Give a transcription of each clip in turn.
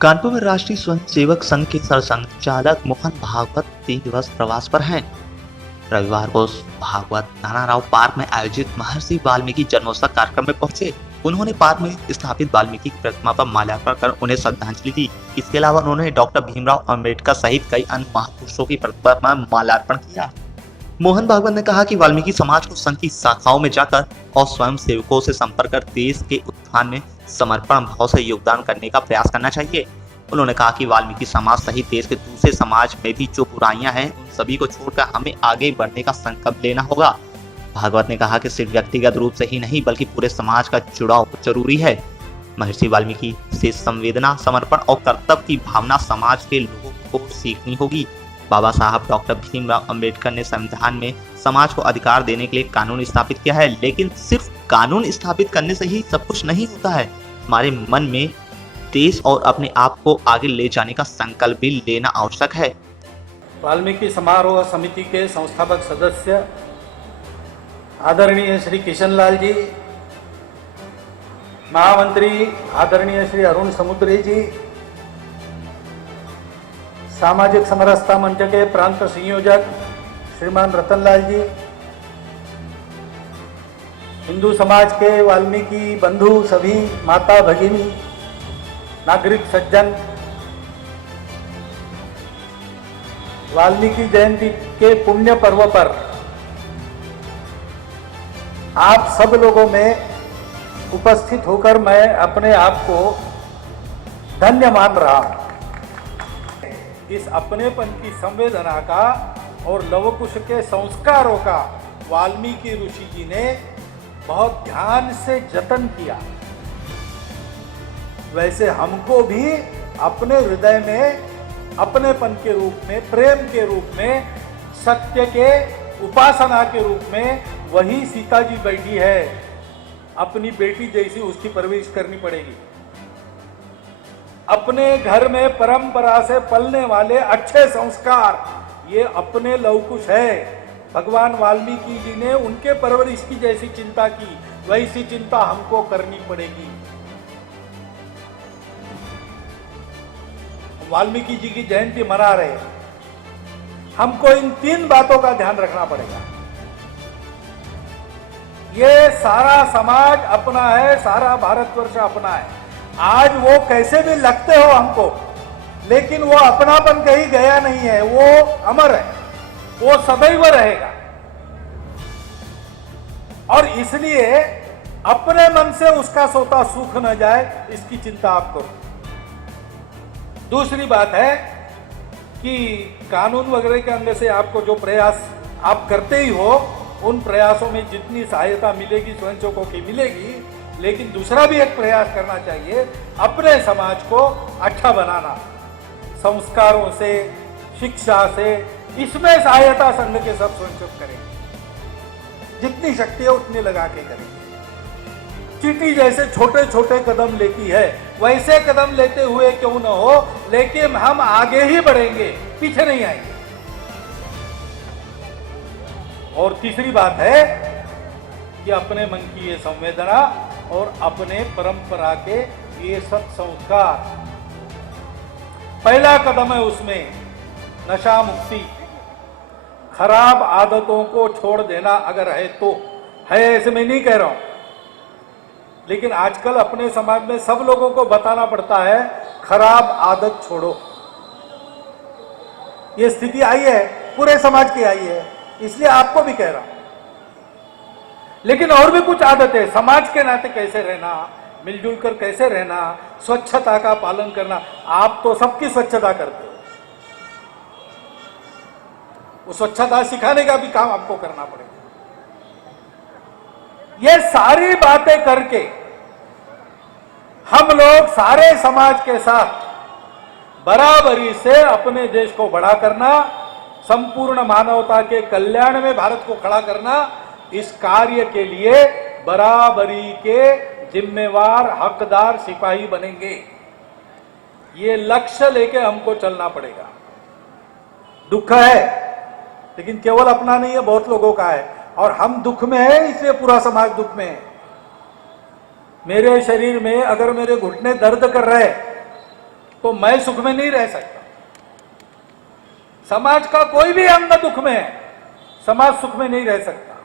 कानपुर में राष्ट्रीय स्वयंसेवक संघ के सरसंघचालक मोहन भागवत 3 दिवस प्रवास पर हैं। रविवार को भागवत नानाराव पार्क में आयोजित महर्षि वाल्मीकि जन्मोत्सव कार्यक्रम में पहुंचे। उन्होंने पार्क में स्थापित वाल्मीकि की प्रतिमा पर माल्यार्पण कर उन्हें श्रद्धांजलि दी। इसके अलावा उन्होंने डॉक्टर भीमराव अम्बेडकर सहित कई अन्य महापुरुषों की प्रतिमा पर माल्यार्पण किया। मोहन भागवत ने कहा कि वाल्मीकि समाज को संघ की शाखाओं में जाकर और स्वयं सेवकों से संपर्क कर देश के उत्थान में समर्पण भाव से योगदान करने का प्रयास करना चाहिए। उन्होंने कहा कि वाल्मीकि समाज सहित देश के दूसरे समाज में भी जो बुराइयां हैं उन सभी को छोड़कर हमें आगे बढ़ने का संकल्प लेना होगा। भागवत ने कहा कि सिर्फ व्यक्तिगत रूप से ही नहीं बल्कि पूरे समाज का जुड़ाव जरूरी है। महर्षि वाल्मीकि से संवेदना, समर्पण और कर्तव्य की भावना समाज के लोगों को सीखनी होगी। बाबा साहब डॉक्टर भीमराव अंबेडकर ने संविधान में समाज को अधिकार देने के लिए कानून स्थापित किया है, लेकिन सिर्फ कानून स्थापित करने से ही सब कुछ नहीं होता है। हमारे मन में देश और अपने आप को आगे ले जाने का संकल्प भी लेना आवश्यक है। वाल्मीकि समारोह समिति के संस्थापक सदस्य आदरणीय श्री किशनलाल जी, महामंत्री आदरणीय श्री अरुण समुद्री जी, सामाजिक समरसता मंच के प्रांत संयोजक श्रीमान रतनलाल जी, हिंदू समाज के वाल्मीकि बंधु सभी माता भगिनी, नागरिक सज्जन, वाल्मीकि जयंती के पुण्य पर्व पर आप सब लोगों में उपस्थित होकर मैं अपने आप को धन्य मान रहा हूं। इस अपनेपन की संवेदना का और लवकुश के संस्कारों का वाल्मीकि ऋषि जी ने बहुत ध्यान से जतन किया। वैसे हमको भी अपने हृदय में अपनेपन के रूप में, प्रेम के रूप में, सत्य के उपासना के रूप में वही सीता जी बैठी है, अपनी बेटी जैसी उसकी परवरिश करनी पड़ेगी। अपने घर में परंपरा से पलने वाले अच्छे संस्कार ये अपने लवकुश है। भगवान वाल्मीकि जी ने उनके परवरिश की जैसी चिंता की, वैसी चिंता हमको करनी पड़ेगी। वाल्मीकि जी की जयंती मना रहे, हमको इन 3 बातों का ध्यान रखना पड़ेगा। ये सारा समाज अपना है, सारा भारतवर्ष अपना है। आज वो कैसे भी लगते हो हमको, लेकिन वो अपनापन कहीं गया नहीं है, वो अमर है, वो सदैव रहेगा। और इसलिए अपने मन से उसका सोता सूख न जाए, इसकी चिंता आप करो। दूसरी बात है कि कानून वगैरह के अंग से आपको जो प्रयास आप करते ही हो, उन प्रयासों में जितनी सहायता मिलेगी स्वयंसेवकों की मिलेगी, लेकिन दूसरा भी एक प्रयास करना चाहिए, अपने समाज को अच्छा बनाना, संस्कारों से, शिक्षा से। इसमें सहायता संघ के सब स्वयंसेवक करेंगे, जितनी शक्ति है उतनी लगा के करेंगे। चींटी जैसे छोटे छोटे कदम लेती है, वैसे कदम लेते हुए क्यों न हो, लेकिन हम आगे ही बढ़ेंगे, पीछे नहीं आएंगे। और तीसरी बात है कि अपने मन की ये संवेदना और अपने परंपरा के ये सत्संस्कार, पहला कदम है उसमें नशा मुक्ति, खराब आदतों को छोड़ देना अगर है तो है, ऐसे मैं नहीं कह रहा हूं, लेकिन आजकल अपने समाज में सब लोगों को बताना पड़ता है खराब आदत छोड़ो। ये स्थिति आई है, पूरे समाज की आई है, इसलिए आपको भी कह रहा हूं। लेकिन और भी कुछ आदतें, समाज के नाते कैसे रहना, मिलजुल कर कैसे रहना, स्वच्छता का पालन करना। आप तो सबकी स्वच्छता करते हो, वो स्वच्छता सिखाने का भी काम आपको करना पड़ेगा। ये सारी बातें करके हम लोग सारे समाज के साथ बराबरी से अपने देश को बड़ा करना, संपूर्ण मानवता के कल्याण में भारत को खड़ा करना, इस कार्य के लिए बराबरी के जिम्मेवार हकदार सिपाही बनेंगे। ये लक्ष्य लेके हमको चलना पड़ेगा। दुख है, लेकिन केवल अपना नहीं है, बहुत लोगों का है, और हम दुख में है, इसलिए पूरा समाज दुख में है। मेरे शरीर में अगर मेरे घुटने दर्द कर रहे तो मैं सुख में नहीं रह सकता। समाज का कोई भी अंग दुख में है, समाज सुख में नहीं रह सकता।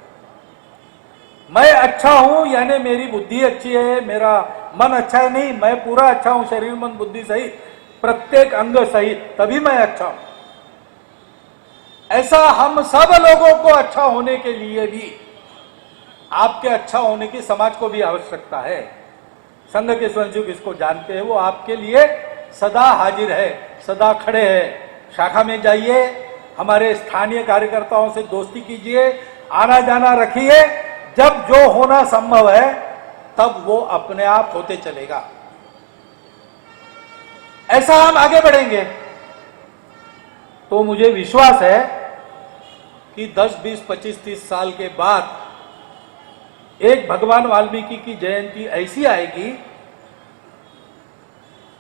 मैं अच्छा हूं यानी मेरी बुद्धि अच्छी है, मेरा मन अच्छा है, नहीं, मैं पूरा अच्छा हूं, शरीर मन बुद्धि सहित, प्रत्येक अंग सहित, तभी मैं अच्छा हूं। ऐसा हम सब लोगों को अच्छा होने के लिए भी आपके अच्छा होने की समाज को भी आवश्यकता है। संघ के स्वयंसेवक इसको जानते हैं, वो आपके लिए सदा हाजिर है, सदा खड़े हैं। शाखा में जाइए, हमारे स्थानीय कार्यकर्ताओं से दोस्ती कीजिए, आना जाना रखिए, जब जो होना संभव है तब वो अपने आप होते चलेगा। ऐसा हम आगे बढ़ेंगे तो मुझे विश्वास है कि 10, 20, 25, 30 साल के बाद एक भगवान वाल्मीकि की जयंती ऐसी आएगी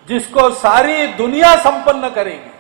जिसको सारी दुनिया संपन्न करेगी।